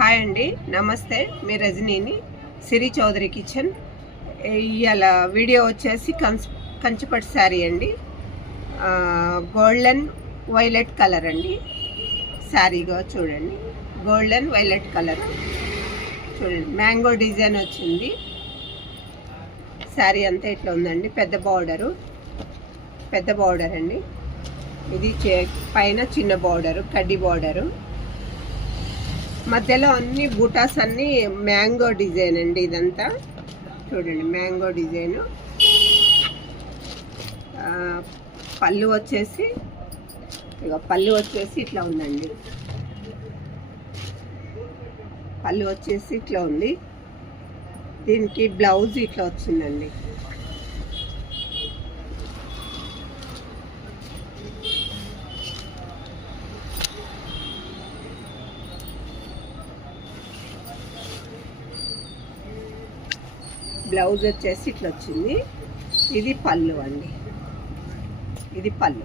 Hi అండి, నమస్తే. మీ రజనీని, సిరి Chowdary kitchen. ఇవాళ వీడియో వచ్చేసి కంచిపట్టు శారీ అండి. గోల్డెన్ వైలెట్ కలర్ అండి. శారీగా చూడండి, గోల్డెన్ వైలెట్ కలర్ చూడండి. మ్యాంగో డిజైన్ వచ్చింది. శారీ అంతా ఇట్లా ఉందండి. పెద్ద బార్డర్ అండి. ఇది పైన చిన్న బార్డరు, కడ్డీ బార్డరు. మధ్యలో అన్ని బూటాస్ అన్నీ మ్యాంగో డిజైన్ అండి. ఇదంతా చూడండి, మ్యాంగో డిజైను. పళ్ళు వచ్చేసి ఇట్లా ఉందండి. పళ్ళు వచ్చేసి ఇట్లా ఉంది. దీనికి బ్లౌజ్ ఇట్లా వచ్చిందండి. బ్లౌజ్ వచ్చేసి ఇట్లా వచ్చింది. ఇది పళ్ళు అండి. ఇది పళ్ళు.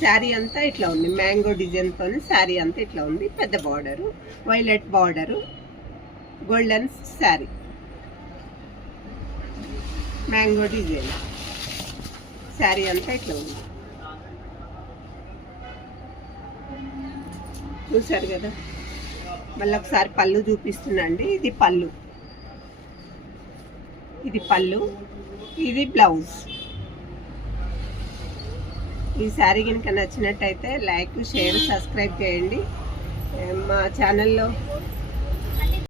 శారీ అంతా ఇట్లా ఉంది. మ్యాంగో డిజైన్తో శారీ అంతా ఇట్లా ఉంది. పెద్ద border, violet border, golden sari, mango design. Sari అంతా ఇట్లా ఉంది. చూసారు కదా. మళ్ళీ ఒకసారి పళ్ళు చూపిస్తున్నా అండి. ఇది పళ్ళు, ఇది బ్లౌజ్. ఈ శారీ కనుక నచ్చినట్టయితే లైక్, షేర్, సబ్స్క్రైబ్ చేయండి. మా ఛానల్లో